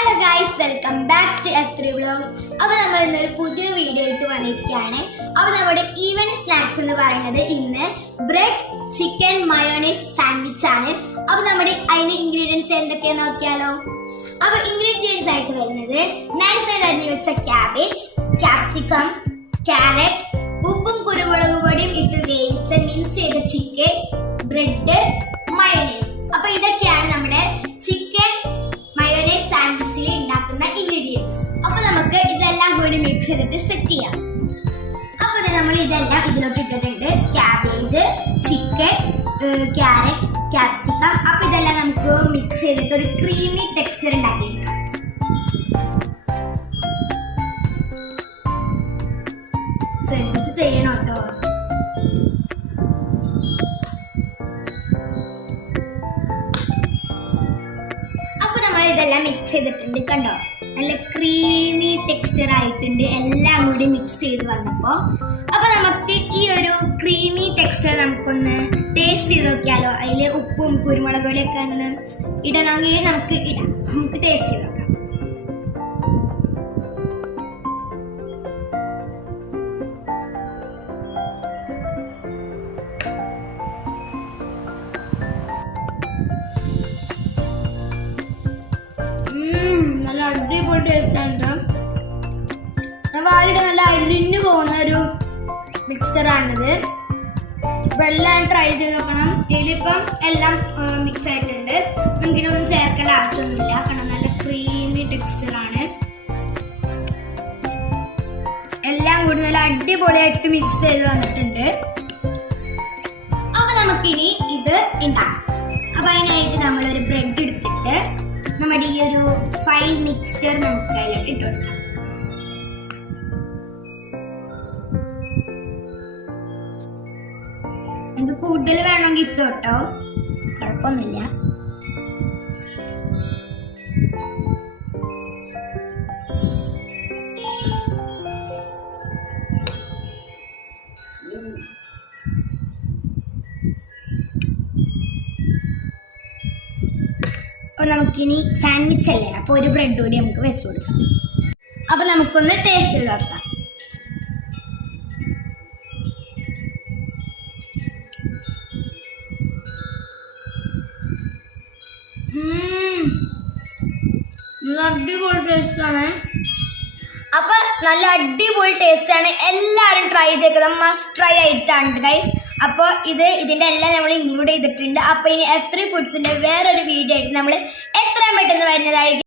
Hello guys, welcome back to F3 vlogs. അപ്പോൾ നമ്മൾ ഇന്നൊരു പുതിയ വീഡിയോ ആയിട്ട് വന്നിരിക്കുകയാണ്. അപ്പോൾ നമ്മുടെ ഈവനിങ് സ്നാക്സ് എന്ന് പറയുന്നത് ഇന്ന് ബ്രെഡ് ചിക്കൻ മയോണൈസ് സാൻഡ്വിച്ച് ആണ്. അപ്പോൾ നമ്മുടെ അതിന് ഇൻഗ്രീഡിയൻസ് എന്തൊക്കെയാണെന്ന് നോക്കിയാലോ. അപ്പോൾ ഇൻഗ്രീഡിയൻസ് ആയിട്ട് വരുന്നത് നൈസായി അരിഞ്ഞു വെച്ച ക്യാബേജ്, ക്യാപ്സിക്കം, ക്യാരറ്റ്, ഉപ്പും കുരുമുളക് പൊടിയും ഇട്ട് വേവിച്ച മിക്സ് ചെയ്ത ചിക്കൻ, ബ്രെഡ്, മയോണൈസ്. അപ്പോൾ ഇതൊക്കെയാണ് നമ്മുടെ ചിക്കൻ മയോണൈസ് സാൻഡ്വിച്ചിൽ ഉണ്ടാക്കുന്ന ഇൻഗ്രീഡിയൻസ്. അപ്പൊ നമുക്ക് ഇതെല്ലാം കൂടി മിക്സ് ചെയ്തിട്ട് സെറ്റ് ചെയ്യാം. അപ്പൊ നമ്മൾ ഇതെല്ലാം ഇതിലോട്ട് ഇട്ടിട്ടുണ്ട്. Cabbage, chicken, carrot, capsicum. അപ്പൊ ഇതെല്ലാം നമുക്ക് മിക്സ് ചെയ്തിട്ട് ഒരു ക്രീമി ടെക്സ്ചർ ഉണ്ടാക്കിയെടുക്കാം. ശ്രദ്ധിച്ച് ചെയ്യണം കേട്ടോ. ഇതെല്ലാം മിക്സ് ചെയ്തിട്ടുണ്ട്, കണ്ടോ, നല്ല ക്രീമി ടെക്സ്ചർ ആയിട്ടുണ്ട്. എല്ലാം കൂടി മിക്സ് ചെയ്ത് വന്നപ്പോൾ അപ്പൊ നമുക്ക് ഈ ഒരു ക്രീമി ടെക്സ്ചർ നമുക്കൊന്ന് ടേസ്റ്റ് ചെയ്ത് നോക്കിയാലോ. അതിൽ ഉപ്പും കുരുമുളക് പൊടിയൊക്കെ ഒന്ന് ഇടണമെങ്കിൽ നമുക്ക് ഇടാം. നമുക്ക് ടേസ്റ്റ് ചെയ്ത് നോക്കാം. നല്ല അടിപൊളി ടേസ്റ്റ് ആണ്. വാലിയുടെ നല്ല അലിഞ്ഞു പോകുന്ന ഒരു മിക്സറാണിത്. ഇപ്പം എല്ലാം ട്രൈ ചെയ്ത് നോക്കണം. ഇതിലിപ്പം എല്ലാം മിക്സ് ആയിട്ടുണ്ട്. നമുക്കിനൊന്നും ചേർക്കേണ്ട ആവശ്യമൊന്നുമില്ല. കാരണം നല്ല ക്രീമി ടെക്സ്ചറാണ്. എല്ലാം കൂടി നല്ല അടിപൊളിയായിട്ട് മിക്സ് ചെയ്ത് വന്നിട്ടുണ്ട്. അപ്പൊ നമുക്കിനി ഇത് ഉണ്ടാക്കാം. അപ്പൊ അതിനായിട്ട് നമ്മളൊരു ബ്രെഡ് എടുത്തിട്ട് നമ്മുടെ ഈ ഒരു ഫൈൻ മിക്സ്ചർ നമുക്ക് അതിലോട്ട് ഇട്ട് കൊടുക്കാം. നമുക്ക് കൂടുതൽ വേണമെങ്കിൽ ഇട്ടോ കേട്ടോ, കുഴപ്പമൊന്നുമില്ല. അപ്പോൾ നമുക്കിനി സാൻഡ്വിച്ച് അല്ലേ, അപ്പോൾ ഒരു ബ്രെഡ് കൂടി നമുക്ക് വെച്ച് കൊടുക്കാം. അപ്പോൾ നമുക്കൊന്ന് ടേസ്റ്റ് ചെയ്ത് നോക്കാം. അടിപൊളി ടേസ്റ്റാണ്. അപ്പൊ നല്ല അടിപൊളി ടേസ്റ്റ് ആണ്. എല്ലാവരും ട്രൈ ചെയ്തത് മസ്റ്റ് ട്രൈ ആയിട്ടാണ് ഗൈസ്. അപ്പോൾ ഇതിൻ്റെ എല്ലാം നമ്മൾ ഇൻക്ലൂഡ് ചെയ്തിട്ടുണ്ട്. അപ്പോൾ ഇനി F3 ഫുഡ്സിൻ്റെ വേറൊരു വീഡിയോ ആയിട്ട് നമ്മൾ എത്രയും പെട്ടെന്ന് വരുന്നതായിരിക്കും.